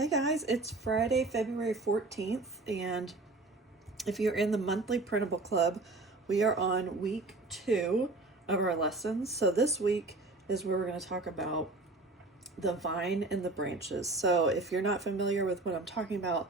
Hey guys, it's Friday, February 14th, and if you're in the monthly printable club, we are on week 2 of our lessons. So this week is where we're going to talk about the vine and the branches. So if you're not familiar with what I'm talking about,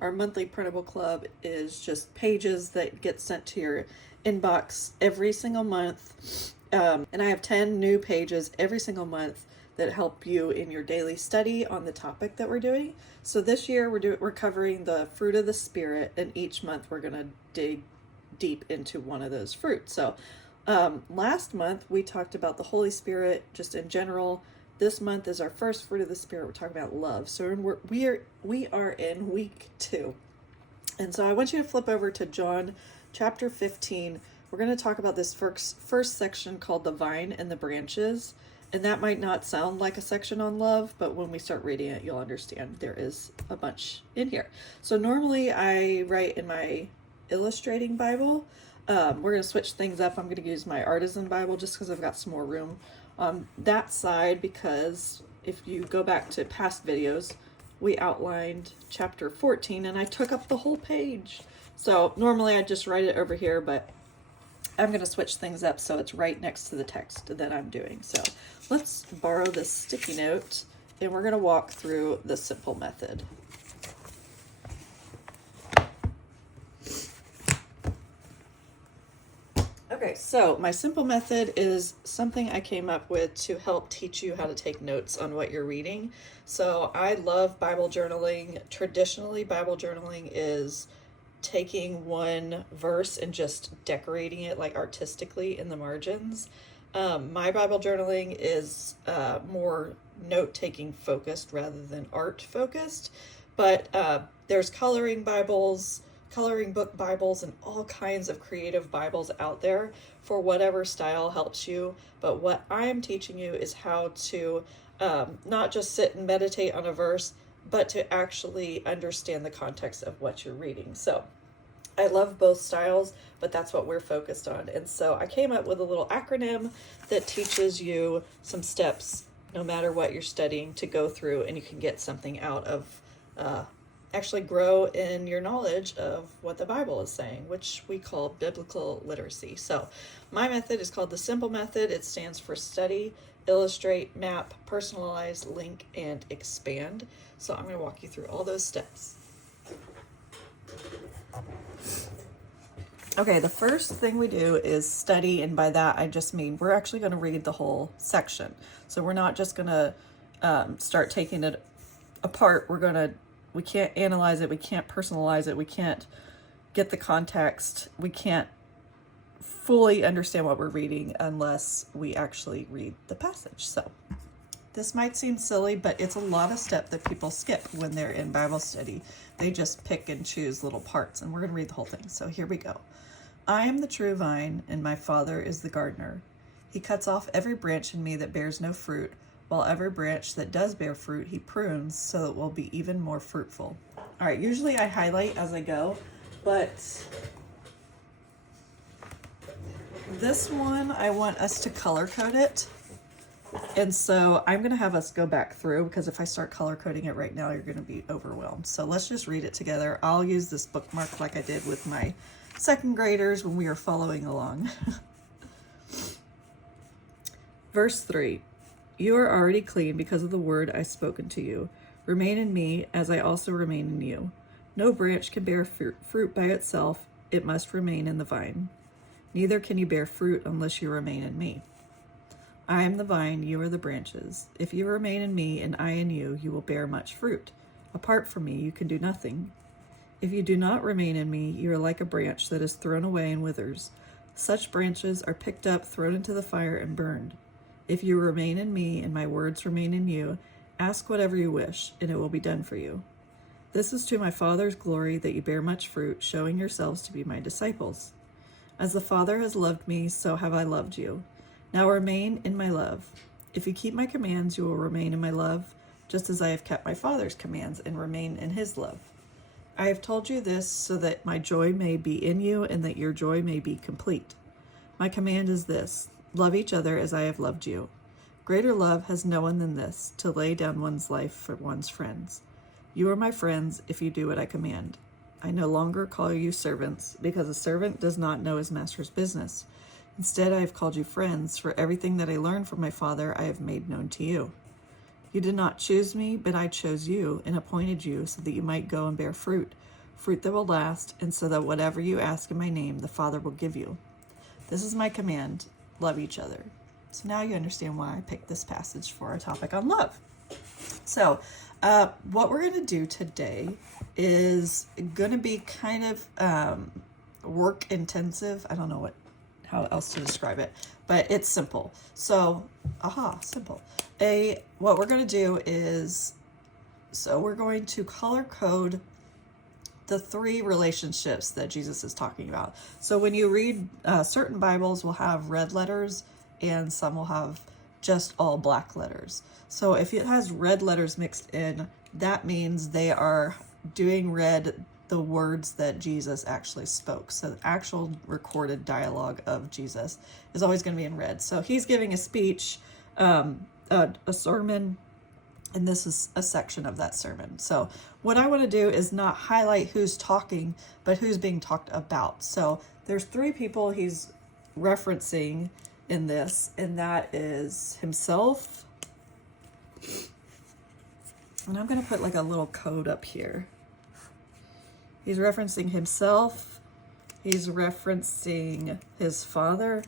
our monthly printable club is just pages that get sent to your inbox every single month. And I have 10 new pages every single month that help you in your daily study on the topic that we're doing. So this year we're covering the fruit of the Spirit, and each month we're going to dig deep into one of those fruits. So last month we talked about the Holy Spirit just in general. This month is our first fruit of the Spirit. We're talking about love. So we are in week 2. And so I want you to flip over to John chapter 15. We're going to talk about this first section called the vine and the branches. And that might not sound like a section on love, but when we start reading it, you'll understand there is a bunch in here. So normally I write in my illustrating Bible. We're going to switch things up. I'm going to use my artisan Bible just because I've got some more room on that side, because if you go back to past videos, we outlined chapter 14 and I took up the whole page. So normally I just write it over here, but I'm going to switch things up so it's right next to the text that I'm doing. So let's borrow this sticky note and we're going to walk through the simple method. Okay, so my simple method is something I came up with to help teach you how to take notes on what you're reading. So I love Bible journaling. Traditionally, Bible journaling is taking one verse and just decorating it like artistically in the margins. My Bible journaling is more note-taking focused rather than art focused, but there's coloring book Bibles, and all kinds of creative Bibles out there for whatever style helps you. But what I am teaching you is how to not just sit and meditate on a verse, but to actually understand the context of what you're reading. So I love both styles, but that's what we're focused on. And so I came up with a little acronym that teaches you some steps, no matter what you're studying, to go through, and you can get something out of actually grow in your knowledge of what the Bible is saying, which we call biblical literacy. So my method is called the Simple Method. It stands for study, illustrate, map, personalize, link, and expand. So I'm going to walk you through all those steps. Okay, the first thing we do is study, and by that I just mean we're actually going to read the whole section. So we're not just going to start taking it apart. We can't analyze it, we can't personalize it, we can't get the context, we can't fully understand what we're reading unless we actually read the passage. So this might seem silly, but it's a lot of steps that people skip when they're in Bible study. They just pick and choose little parts, and we're going to read the whole thing. So here we go. I am the true vine, and my Father is the gardener. He cuts off every branch in me that bears no fruit, while every branch that does bear fruit he prunes so it will be even more fruitful. All right, usually I highlight as I go, but this one I want us to color code it. And so I'm going to have us go back through, because if I start color coding it right now, you're going to be overwhelmed. So let's just read it together. I'll use this bookmark like I did with my second graders when we were following along. Verse 3. You are already clean because of the word I've spoken to you. Remain in me as I also remain in you. No branch can bear fruit by itself. It must remain in the vine. Neither can you bear fruit unless you remain in me. I am the vine, you are the branches. If you remain in me and I in you, you will bear much fruit. Apart from me, you can do nothing. If you do not remain in me, you are like a branch that is thrown away and withers. Such branches are picked up, thrown into the fire, and burned. If you remain in me and my words remain in you, ask whatever you wish, and it will be done for you. This is to my Father's glory that you bear much fruit, showing yourselves to be my disciples. As the Father has loved me, so have I loved you. Now remain in my love. If you keep my commands, you will remain in my love, just as I have kept my Father's commands and remain in his love. I have told you this so that my joy may be in you and that your joy may be complete. My command is this: love each other as I have loved you. Greater love has no one than this, to lay down one's life for one's friends. You are my friends if you do what I command. I no longer call you servants, because a servant does not know his master's business. Instead, I have called you friends, for everything that I learned from my Father I have made known to you. You did not choose me, but I chose you and appointed you so that you might go and bear fruit, fruit that will last, and so that whatever you ask in my name, the Father will give you. This is my command: love each other. So now you understand why I picked this passage for our topic on love. So what we're going to do today is going to be kind of work intensive. I don't know how else to describe it, but it's simple. So, simple. What we're going to do is, we're going to color code the 3 relationships that Jesus is talking about. So when you read, certain Bibles will have red letters and some will have just all black letters. So if it has red letters mixed in, that means they are doing red the words that Jesus actually spoke. So the actual recorded dialogue of Jesus is always going to be in red. So he's giving a speech, a sermon, and this is a section of that sermon. So what I want to do is not highlight who's talking, but who's being talked about. So there's 3 people he's referencing in this, and that is himself. And I'm going to put like a little code up here. He's referencing himself. He's referencing his Father.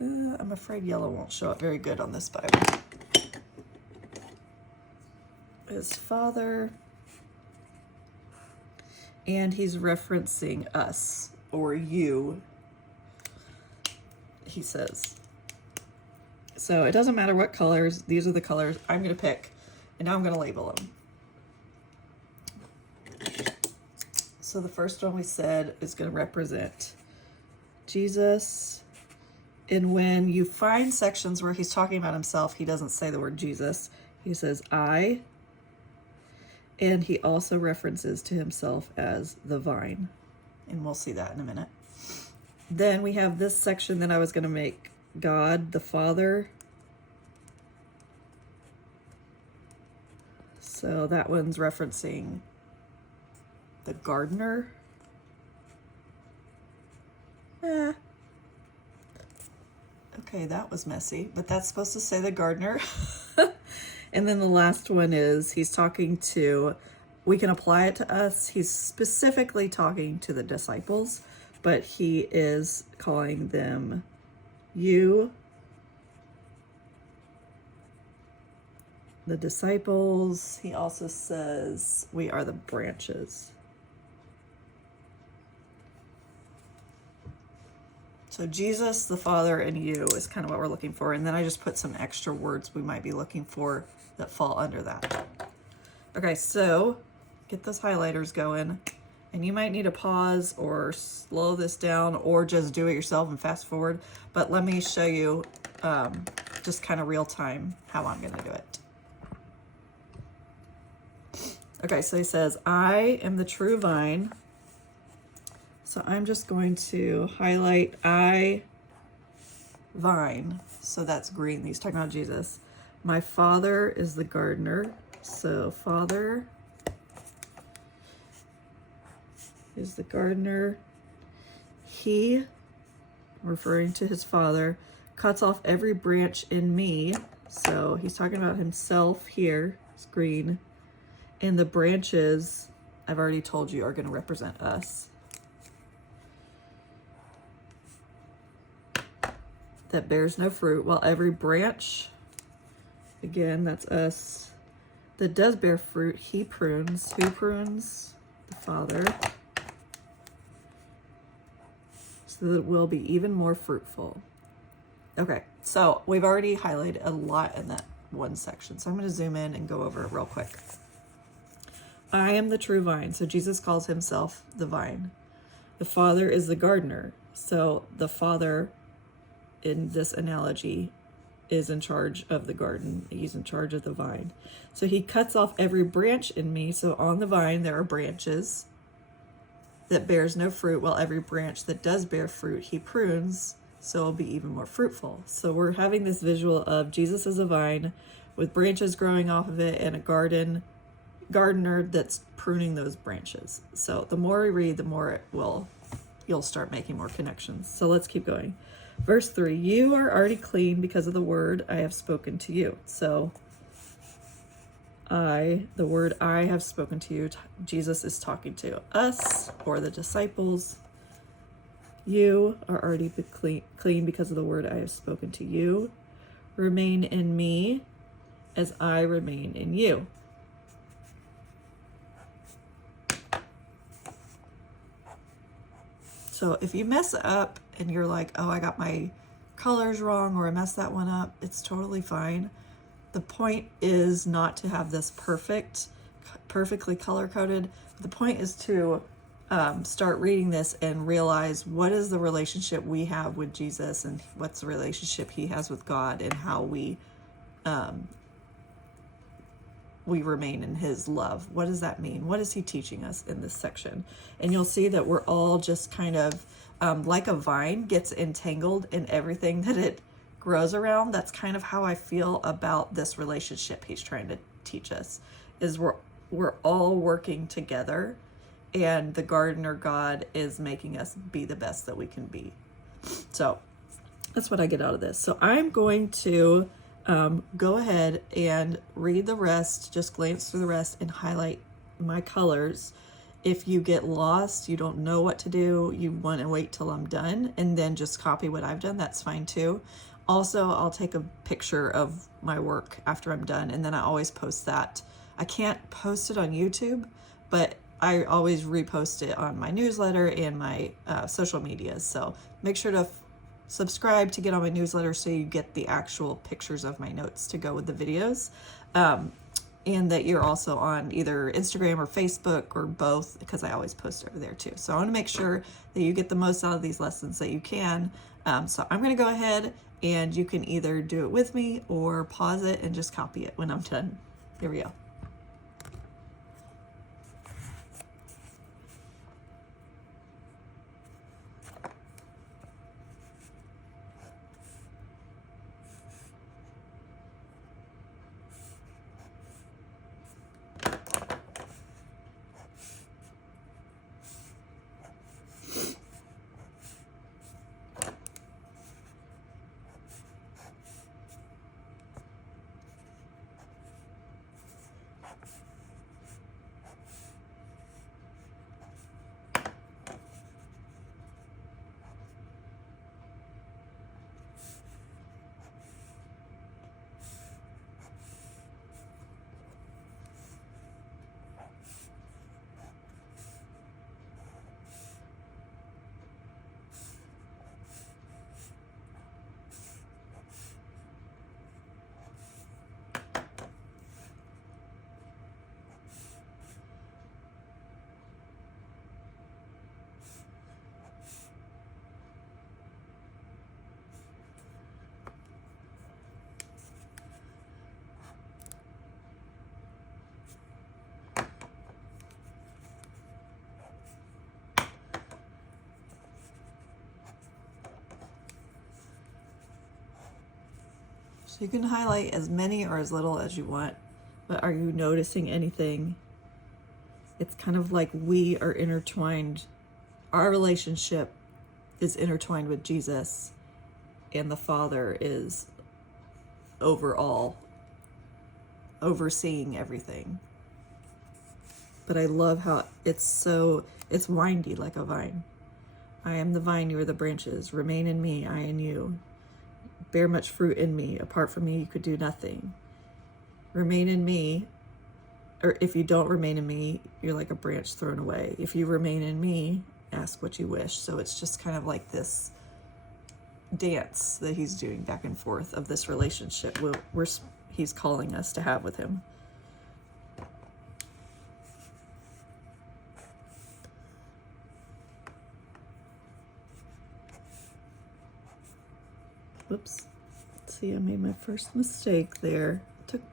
I'm afraid yellow won't show up very good on this Bible. His Father. And he's referencing us, or you, he says. So it doesn't matter what colors. These are the colors I'm going to pick, and now I'm going to label them. So the first one we said is going to represent Jesus. And when you find sections where he's talking about himself, he doesn't say the word Jesus. He says I. And he also references to himself as the vine. And we'll see that in a minute. Then we have this section that I was going to make God the Father. So that one's referencing the gardener. Okay, that was messy, but that's supposed to say the gardener. And then the last one is he's talking to, we can apply it to us. He's specifically talking to the disciples, but he is calling them you, the disciples. He also says we are the branches. So Jesus, the Father, and you is kind of what we're looking for. And then I just put some extra words we might be looking for that fall under that. Okay, so get those highlighters going. And you might need to pause or slow this down or just do it yourself and fast forward. But let me show you just kind of real time how I'm going to do it. Okay, so he says, I am the true vine. So I'm just going to highlight I, vine. So that's green. He's talking about Jesus. My Father is the gardener. So Father is the gardener. He, referring to his Father, cuts off every branch in me. So he's talking about himself here. It's green. And the branches, I've already told you, are going to represent us. That bears no fruit, while every branch, again, that's us, that does bear fruit, he prunes. Who prunes? The Father. So that it will be even more fruitful. Okay, so we've already highlighted a lot in that one section. So I'm going to zoom in and go over it real quick. I am the true vine. So Jesus calls himself the vine. The Father is the gardener. So the Father, in this analogy, is in charge of the garden. He's in charge of the vine. So he cuts off every branch in me. So on the vine, there are branches that bears no fruit, while every branch that does bear fruit, he prunes, so it'll be even more fruitful. So we're having this visual of Jesus as a vine with branches growing off of it and a garden gardener that's pruning those branches. So the more we read, the more you'll start making more connections. So let's keep going. Verse 3, you are already clean because of the word I have spoken to you. So the word I have spoken to you, Jesus is talking to us or the disciples. You are already clean because of the word I have spoken to you. Remain in me as I remain in you. So if you mess up and you're like, oh, I got my colors wrong or I messed that one up, it's totally fine. The point is not to have this perfectly color-coded. The point is to start reading this and realize what is the relationship we have with Jesus and what's the relationship he has with God and how we remain in his love. What does that mean? What is he teaching us in this section? And you'll see that we're all just kind of like a vine gets entangled in everything that it grows around. That's kind of how I feel about this relationship he's trying to teach us, is we're all working together and the gardener God is making us be the best that we can be. So that's what I get out of this. So I'm going to go ahead and read the rest, just glance through the rest and highlight my colors. If you get lost, you don't know what to do, you want to wait till I'm done and then just copy what I've done, that's fine too. Also, I'll take a picture of my work after I'm done and then I always post that. I can't post it on YouTube, but I always repost it on my newsletter and my social medias. So make sure to subscribe to get on my newsletter so you get the actual pictures of my notes to go with the videos. And that you're also on either Instagram or Facebook or both, because I always post over there too. So I want to make sure that you get the most out of these lessons that you can. So I'm going to go ahead and you can either do it with me or pause it and just copy it when I'm done. Here we go. So you can highlight as many or as little as you want, but are you noticing anything? It's kind of like we are intertwined. Our relationship is intertwined with Jesus, and the Father is overall overseeing everything. But I love how it's windy like a vine. I am the vine, you are the branches. Remain in me, I in you. Bear much fruit in me. Apart from me, you could do nothing. Remain in me, or if you don't remain in me, you're like a branch thrown away. If you remain in me, ask what you wish. So it's just kind of like this dance that he's doing back and forth of this relationship he's calling us to have with him. Whoops. See, I made my first mistake there.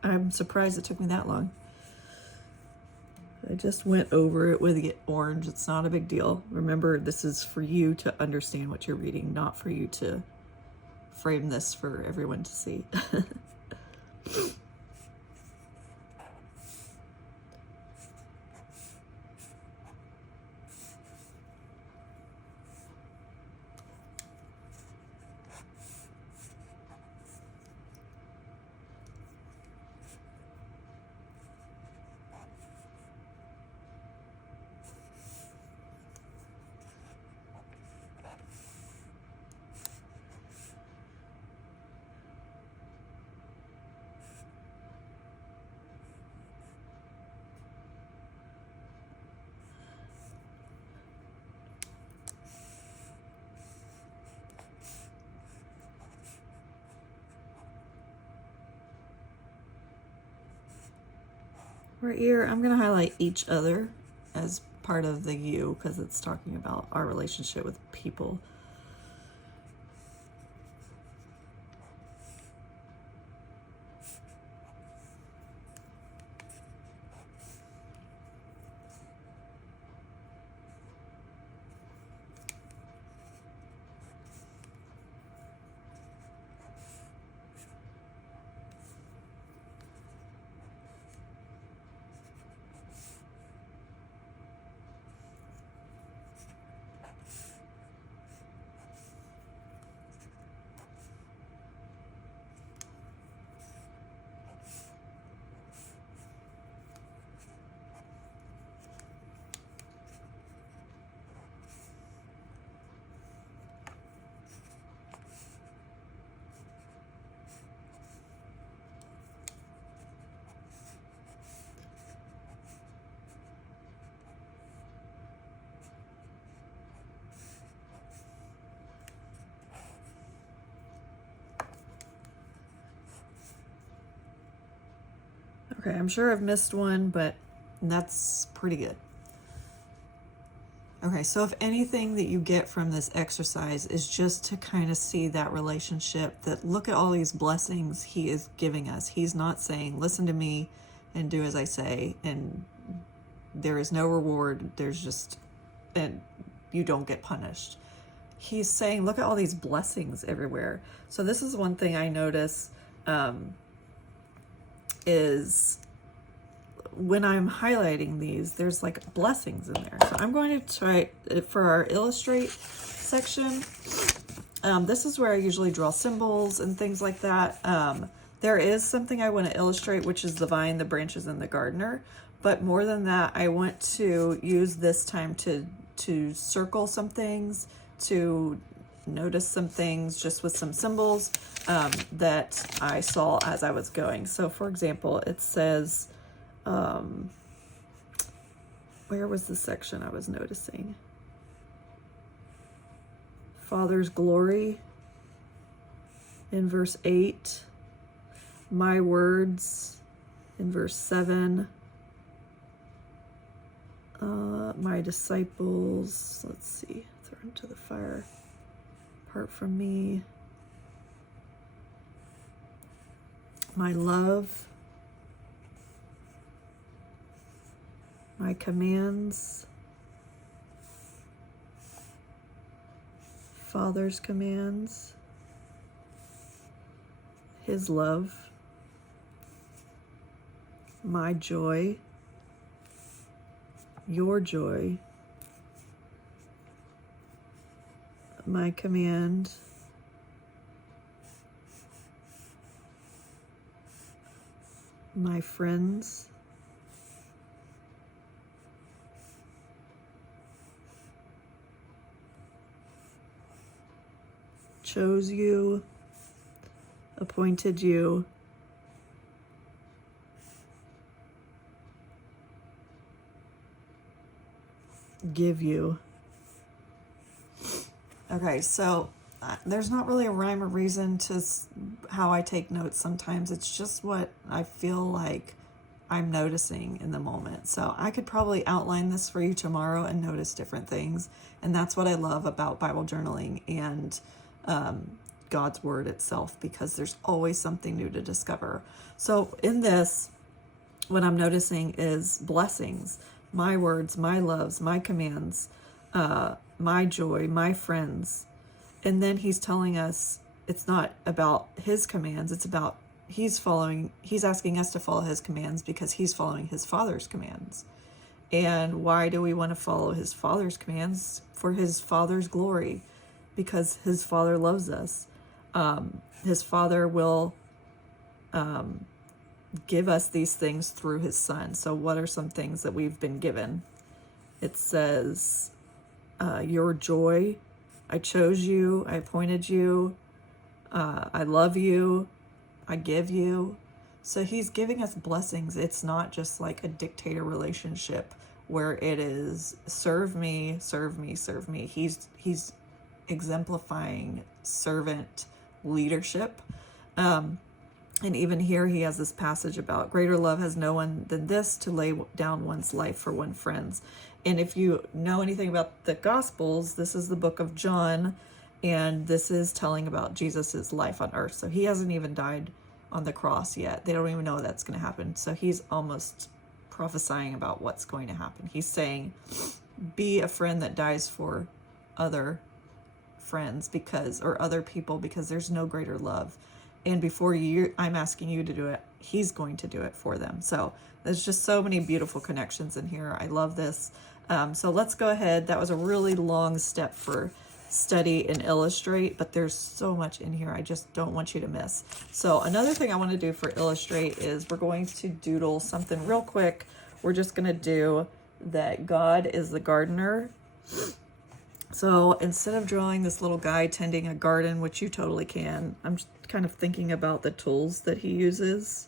I'm surprised it took me that long. I just went over it with orange. It's not a big deal. Remember, this is for you to understand what you're reading, not for you to frame this for everyone to see. right here. I'm going to highlight each other as part of the you because it's talking about our relationship with people. Okay, I'm sure I've missed one, but that's pretty good. Okay, so if anything that you get from this exercise is just to kind of see that relationship, that look at all these blessings he is giving us. He's not saying, listen to me and do as I say, and there is no reward. There's just, and you don't get punished. He's saying, look at all these blessings everywhere. So this is one thing I notice is when I'm highlighting these, there's like blessings in there. So I'm going to try for our illustrate section. This is where I usually draw symbols and things like that. There is something I want to illustrate, which is the vine, the branches, and the gardener. But more than that, I want to use this time to circle some things, to notice some things just with some symbols that I saw as I was going. So for example, it says, where was the section I was noticing? Father's glory in verse 8, my words in verse 7, my disciples, let's see, throw into the fire, apart from me, my love, my commands, Father's commands, his love, my joy, your joy, my command, my friends, chose you, appointed you, give you. Okay, so there's not really a rhyme or reason to how I take notes sometimes. It's just what I feel like I'm noticing in the moment. So I could probably outline this for you tomorrow and notice different things. And that's what I love about Bible journaling and God's word itself, because there's always something new to discover. So in this, what I'm noticing is blessings, my words, my loves, my commands, my joy, my friends. And then he's telling us it's not about his commands, it's about he's asking us to follow his commands because he's following his Father's commands. And why do we want to follow his Father's commands? For his Father's glory, because his Father loves us. His Father will give us these things through his Son. So what are some things that we've been given? It says, your joy, I chose you, I appointed you, I love you, I give you. So he's giving us blessings. It's not just like a dictator relationship where it is serve me, serve me, serve me. He's exemplifying servant leadership. And even here, he has this passage about greater love has no one than this, to lay down one's life for one's friends. And if you know anything about the Gospels, this is the book of John, and this is telling about Jesus's life on earth. So he hasn't even died on the cross yet. They don't even know that's going to happen. So he's almost prophesying about what's going to happen. He's saying, be a friend that dies for other friends or other people, because there's no greater love. And before I'm asking you to do it, he's going to do it for them. So there's just so many beautiful connections in here. I love this. So let's go ahead. That was a really long step for study and illustrate, but there's so much in here I just don't want you to miss. So another thing I want to do for illustrate is we're going to doodle something real quick. We're just going to do that God is the gardener. So instead of drawing this little guy tending a garden, which you totally can, I'm just kind of thinking about the tools that he uses.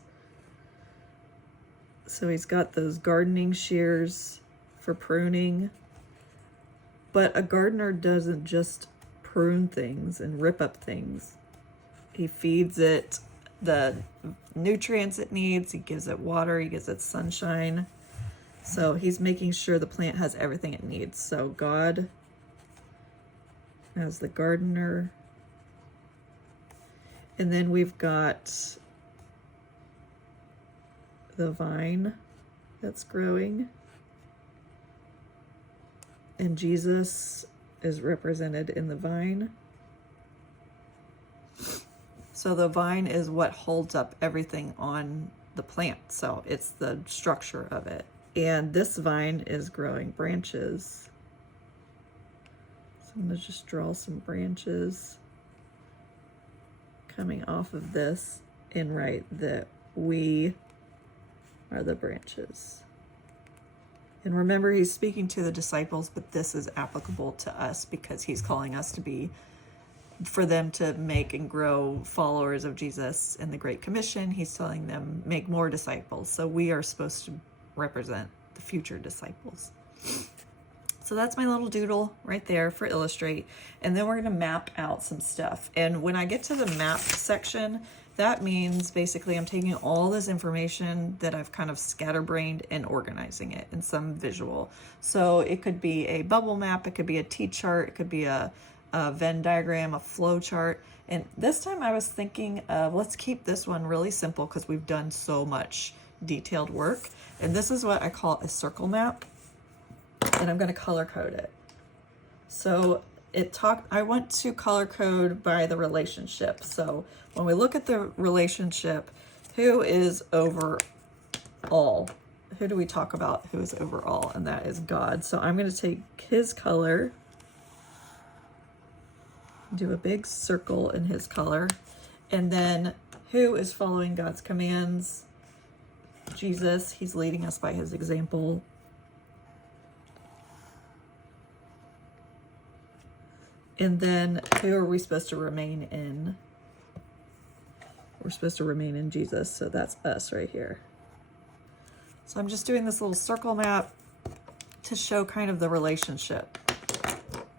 So he's got those gardening shears for pruning. But a gardener doesn't just prune things and rip up things. He feeds it the nutrients it needs. He gives it water. He gives it sunshine. So he's making sure the plant has everything it needs. So God as the gardener. And then we've got the vine that's growing. And Jesus is represented in the vine. So the vine is what holds up everything on the plant. So it's the structure of it. And this vine is growing branches. So I'm going to just draw some branches coming off of this and write that we are the branches. And remember, he's speaking to the disciples, but this is applicable to us because he's calling us to be, for them to make and grow followers of Jesus in the Great Commission. He's telling them, make more disciples. So we are supposed to represent the future disciples. So that's my little doodle right there for illustrate. And then we're going to map out some stuff. And when I get to the map section, that means basically I'm taking all this information that I've kind of scatterbrained and organizing it in some visual. So it could be a bubble map, it could be a T-chart, it could be a Venn diagram, a flow chart. And this time I was thinking of, let's keep this one really simple because we've done so much detailed work. And this is what I call a circle map. And I'm going to color code it. So I want to color code by the relationship. So when we look at the relationship, who is over all? Who do we talk about who is over all? And that is God. So I'm going to take his color, do a big circle in his color, and then who is following God's commands? Jesus. He's leading us by his example. And then who are we supposed to remain in? We're supposed to remain in Jesus, so that's us right here. So I'm just doing this little circle map to show kind of the relationship,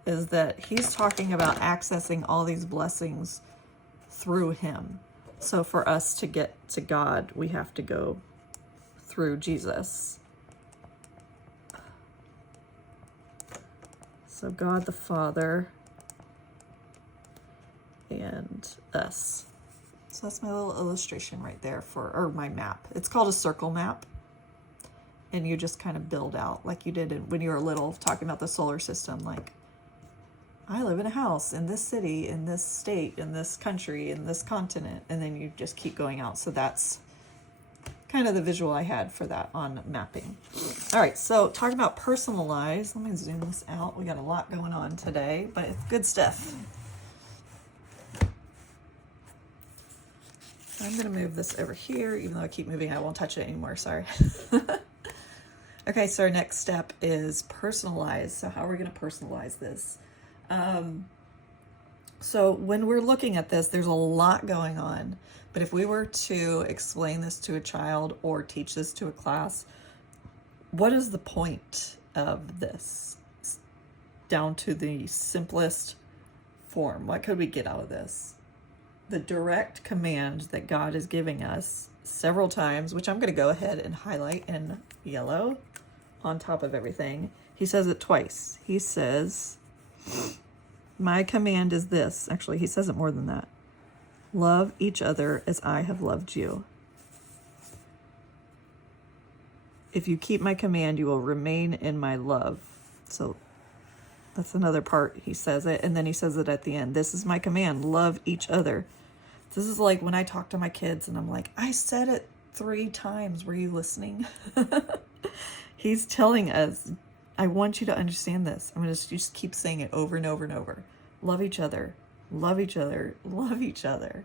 is that he's talking about accessing all these blessings through him. So for us to get to God, we have to go through Jesus. So God the Father and us. So that's my little illustration right there or my map. It's called a circle map. And you just kind of build out like you did when you were little, talking about the solar system. Like, I live in a house in this city, in this state, in this country, in this continent. And then you just keep going out. So that's kind of the visual I had for that on mapping. All right, so talking about personalize. Let me zoom this out. We got a lot going on today, but it's good stuff. I'm going to move this over here, even though I keep moving, I won't touch it anymore, sorry. Okay, so our next step is personalize. So how are we going to personalize this? So when we're looking at this, there's a lot going on. But if we were to explain this to a child or teach this to a class, what is the point of this? Down to the simplest form. What could we get out of this? the direct command that God is giving us several times, which I'm going to go ahead and highlight in yellow on top of everything. He says it twice. He says, my command is this. Actually, he says it more than that. Love each other as I have loved you. If you keep my command, you will remain in my love. So that's another part. He says it, and then he says it at the end. This is my command. Love each other. This is like when I talk to my kids and I'm like, I said it 3 times. Were you listening? He's telling us, I want you to understand this. I'm going to just keep saying it over and over and over. Love each other. Love each other. Love each other.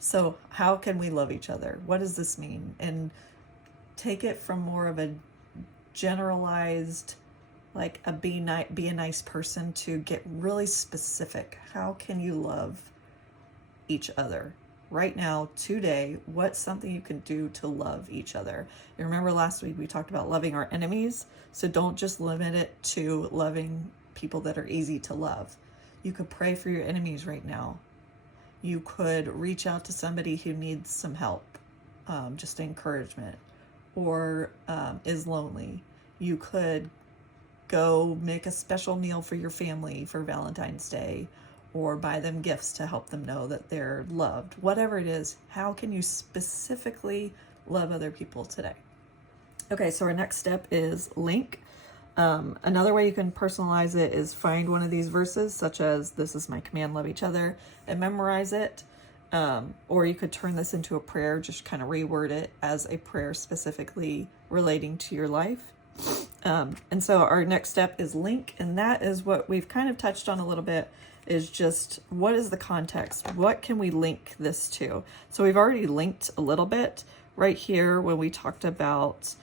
So how can we love each other? What does this mean? And take it from more of a generalized, like a be a nice person, to get really specific. How can you love each other right now, today? What's something you can do to love each other? You remember last week we talked about loving our enemies. So don't just limit it to loving people that are easy to love. You could pray for your enemies right now. You could reach out to somebody who needs some help, just encouragement, or is lonely. You could go make a special meal for your family for Valentine's Day, or buy them gifts to help them know that they're loved. Whatever it is, how can you specifically love other people today? Okay, so our next step is link. Another way you can personalize it is find one of these verses, such as this is my command, love each other, and memorize it. Or you could turn this into a prayer, just kind of reword it as a prayer specifically relating to your life. And so our next step is link, and that is what we've kind of touched on a little bit, is just what is the context? What can we link this to? So we've already linked a little bit right here when we talked about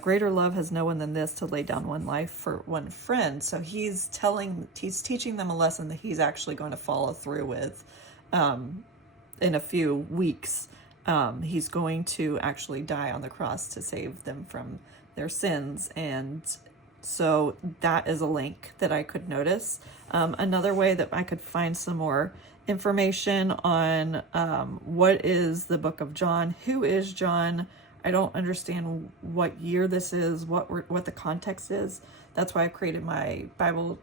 greater love has no one than this, to lay down one life for one friend. So he's teaching them a lesson that he's actually going to follow through with in a few weeks. He's going to actually die on the cross to save them from their sins. And so that is a link that I could notice. Another way that I could find some more information on what is the book of John, who is John. I don't understand what year this is, what the context is. That's why I created my Bible,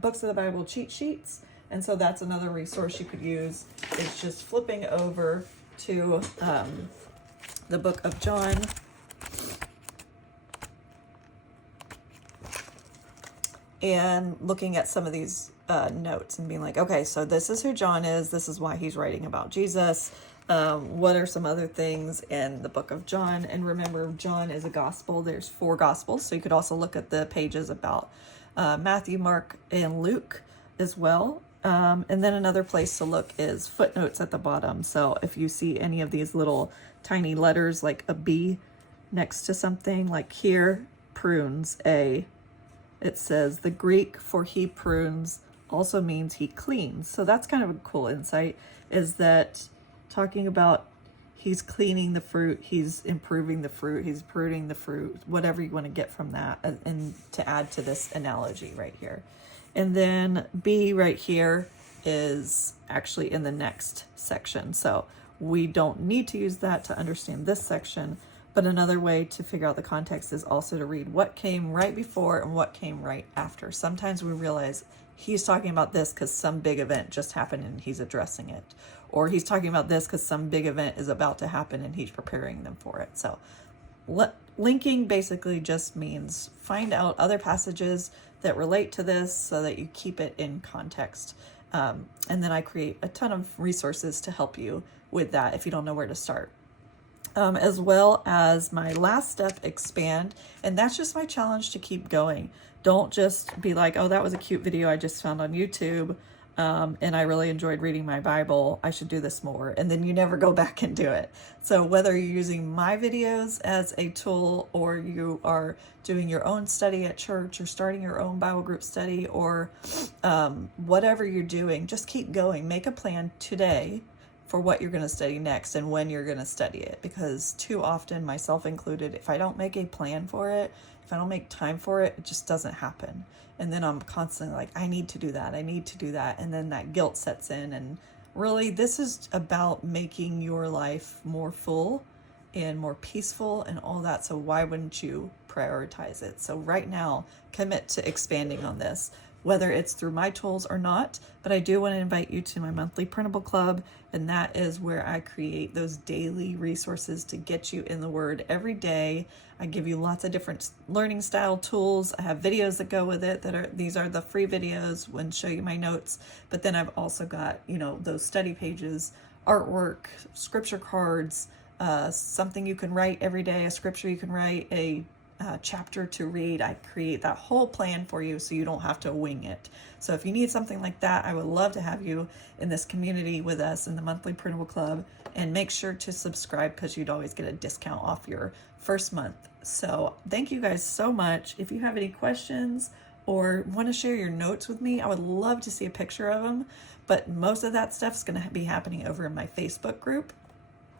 books of the Bible cheat sheets. And so that's another resource you could use. It's just flipping over to the book of John. And looking at some of these notes and being like, okay, so this is who John is. This is why he's writing about Jesus. What are some other things in the book of John? And remember, John is a gospel. There's 4 gospels. So you could also look at the pages about Matthew, Mark, and Luke as well. And then another place to look is footnotes at the bottom. So if you see any of these little tiny letters, like a B next to something, like here, prunes, A, it says the Greek for he prunes also means he cleans. So that's kind of a cool insight, is that talking about he's cleaning the fruit, he's improving the fruit, he's pruning the fruit, whatever you want to get from that, and to add to this analogy right here. And then B right here is actually in the next section. So we don't need to use that to understand this section, but another way to figure out the context is also to read what came right before and what came right after. Sometimes we realize he's talking about this because some big event just happened and he's addressing it. Or he's talking about this because some big event is about to happen and he's preparing them for it. So linking basically just means find out other passages that relate to this so that you keep it in context. And then I create a ton of resources to help you with that if you don't know where to start. As well as my last step, expand. And that's just my challenge to keep going. Don't just be like, oh, that was a cute video I just found on YouTube. And I really enjoyed reading my Bible. I should do this more. And then you never go back and do it. So whether you're using my videos as a tool, or you are doing your own study at church, or starting your own Bible group study, or whatever you're doing, just keep going. Make a plan today for what you're going to study next and when you're going to study it. Because too often, myself included, if I don't make a plan for it, if I don't make time for it, it just doesn't happen. And then I'm constantly like, I need to do that. I need to do that. And then that guilt sets in and really, this is about making your life more full and more peaceful and all that. So why wouldn't you prioritize it? So right now, commit to expanding on this, whether it's through my tools or not. But I do want to invite you to my monthly printable club, and that is where I create those daily resources to get you in the Word every day. I give you lots of different learning style tools. I have videos that go with it these are the free videos when show you my notes. But then I've also got, those study pages, artwork, scripture cards, something you can write every day, a scripture you can write, a chapter to read. I create that whole plan for you so you don't have to wing it. So if you need something like that, I would love to have you in this community with us in the monthly printable club, and make sure to subscribe because you'd always get a discount off your first month. So thank you guys so much. If you have any questions or want to share your notes with me, I would love to see a picture of them. But most of that stuff is going to be happening over in my Facebook group.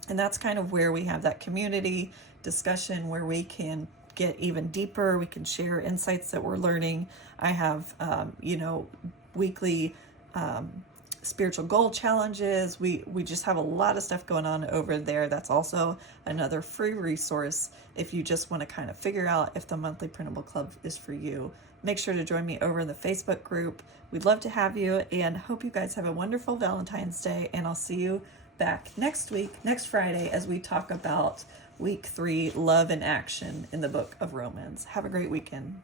And that's kind of where we have that community discussion where we can get even deeper. We can share insights that we're learning. I have, weekly spiritual goal challenges. We just have a lot of stuff going on over there. That's also another free resource if you just want to kind of figure out if the monthly printable club is for you. Make sure to join me over in the Facebook group. We'd love to have you, and hope you guys have a wonderful Valentine's Day, and I'll see you back next Friday, as we talk about week 3, love in action in the book of Romans. Have a great weekend.